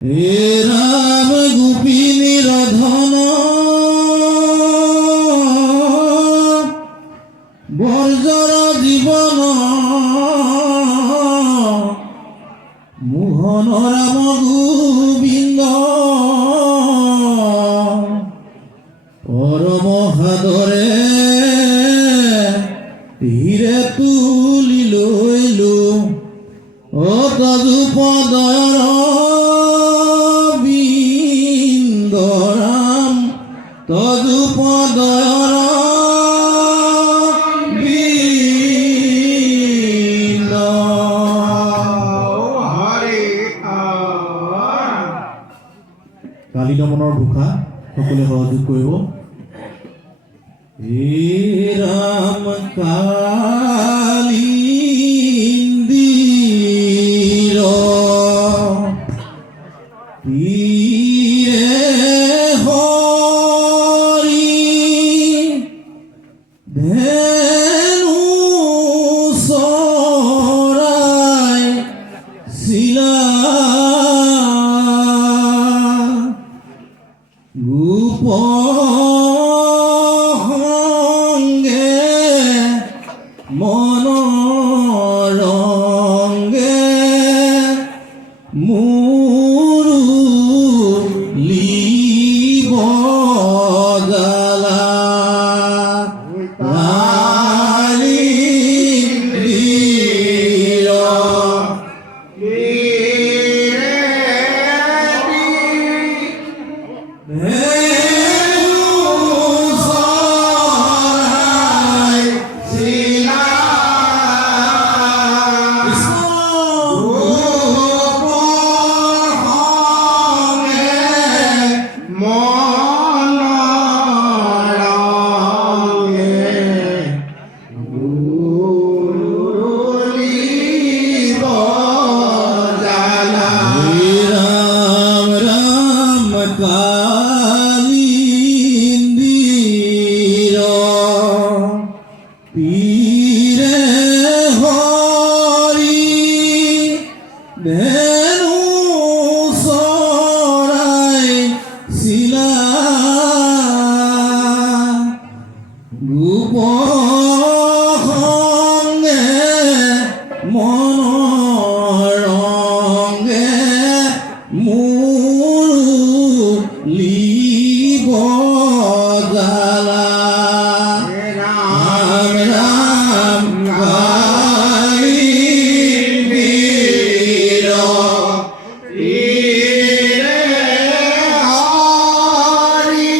হে রাম গোপিনীর ধন বর্জর জীবন মোহন রাম গোবিন্দ পরম সাদরে ধীরে তুলি লইলো ও তদুপদয়ৰ বিন্দৰাম তদুপদয়ৰ বিন্দ কালি নমনৰ ঘোষা সকলোৱে সহযোগ কৰিব। হে ৰাম কালি ধেনু চৰাই চিলা গোপ সংগে মন ৰংগে মুৰুলিব জালা কালিন্দির পীরে হরি ধেনু চৰাই চিলা গোপ সংগে মন ৰংগে মুৰুলিব জালা ৰাম ৰাম কালিন্দিৰ পীৰে হৰি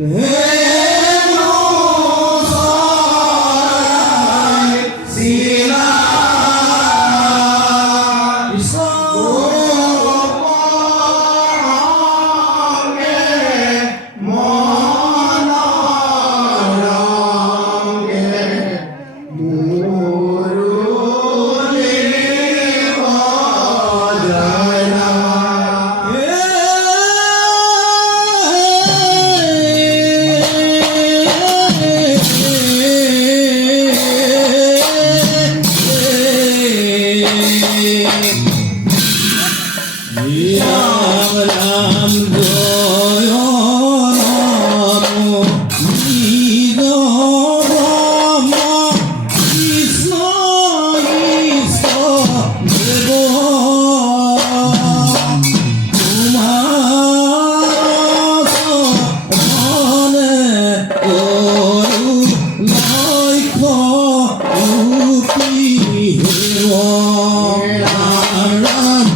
ধেনু চৰাই চিলা রাম রাম জয় নম নিজ ব্রহ্ম কৃষ্ণ ঈশ্বর দেব তোমার মনে করু লক্ষ্য রূপী হেব রাম রাম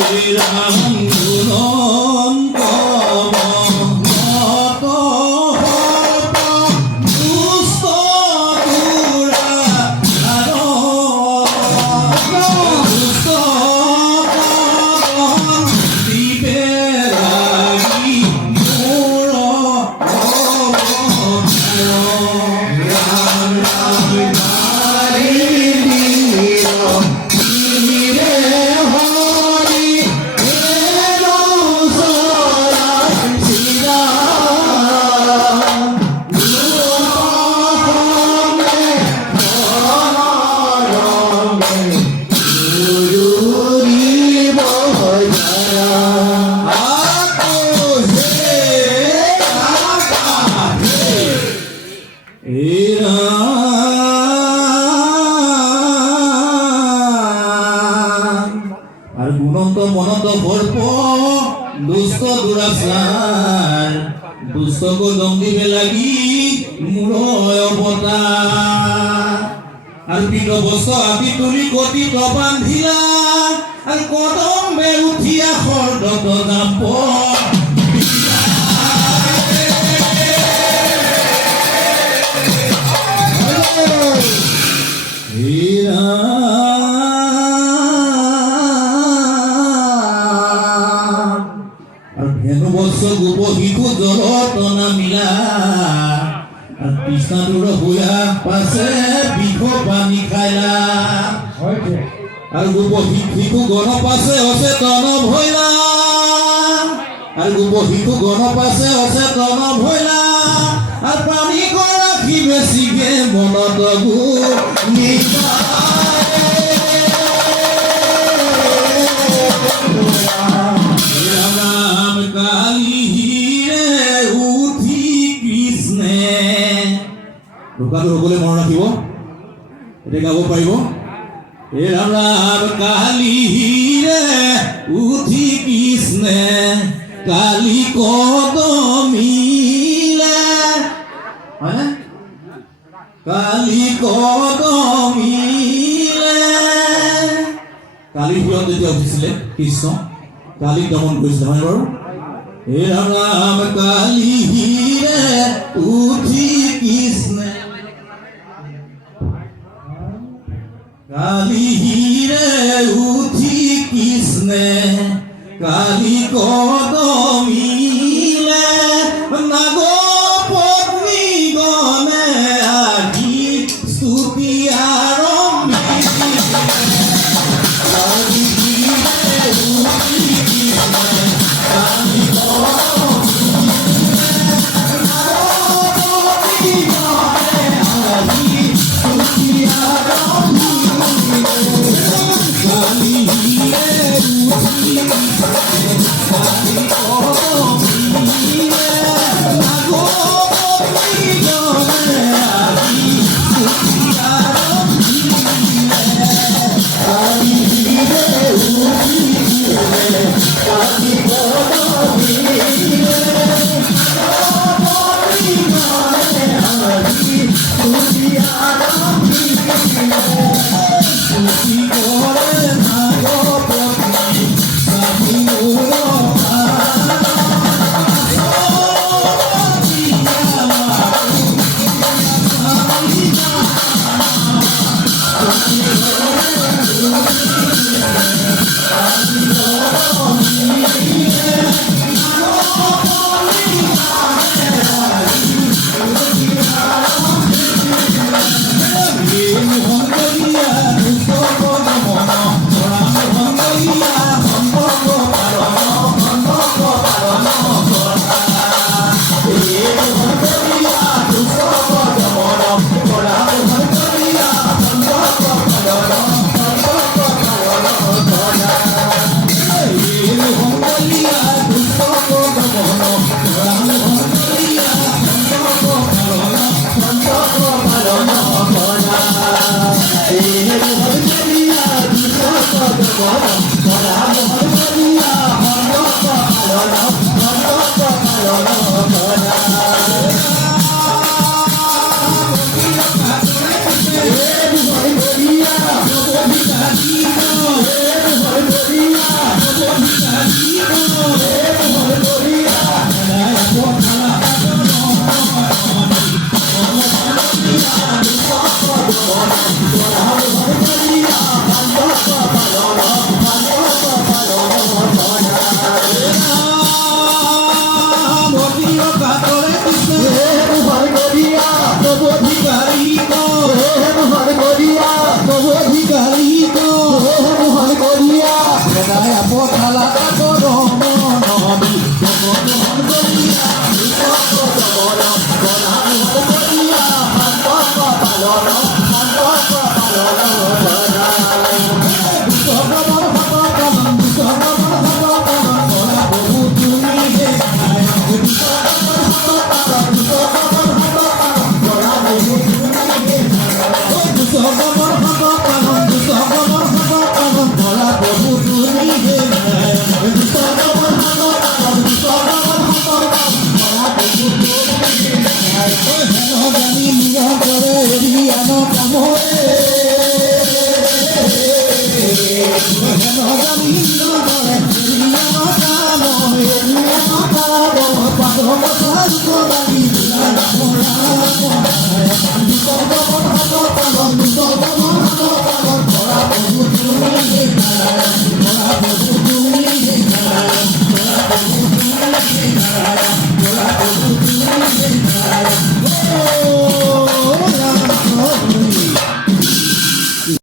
রাম দুরন্ত মত হত দুষ্ট দুরা দুষ্ট দিবে লাগি মোর রাম রাম নারী আর গুণন্ত মনত গল্প দুষ্ট দুরাচার দুষ্টক দণ্ডিবে লাগি মূল অৱতাৰ আর পিঠ বস্ত্ৰ আদি তুলি কটিত বান্ধিলা আর কদমে উঠিয়া খৰ্দত জাপ গোপ শিশু জলত নামিলা আর কৃষ্ণাটোর হইয়া পাশে বিষ পানি খাইলা আর গোপ শিশু গণ পাশে অচেতন ভইলা আর গোপ শিশু গণ পাশে অচেতন ভইলা আর পানী গৰাকী বেছিকে মনত ঢোকাটো সকলোৱে মনত ৰাখিব এতিয়া গাব পাৰিব হে ৰাম ৰাম কালি হিৰে উঠি কৃষ্ণে কালি কদমিলে হয়নে কালি কদমিলে কালি ফুলত যেতিয়া উঠিছিলে কৃষ্ণ কালিক দমন কৰিছিলে হয় বাৰু হে ৰাম ৰাম কালি হিৰে উঠি কৃষ্ণে কালি হিরে উঠি কৃষ্ণে কালি কদমিলে নাগ পত্নী গণে আহি স্তুতি আৰম্ভিলে কালি হিৰে উঠি কৃষ্ণে কালি খালা করো মনবি জগত করিয়া বিপদ জবর গলা করিয়া সম্পর্ক পালন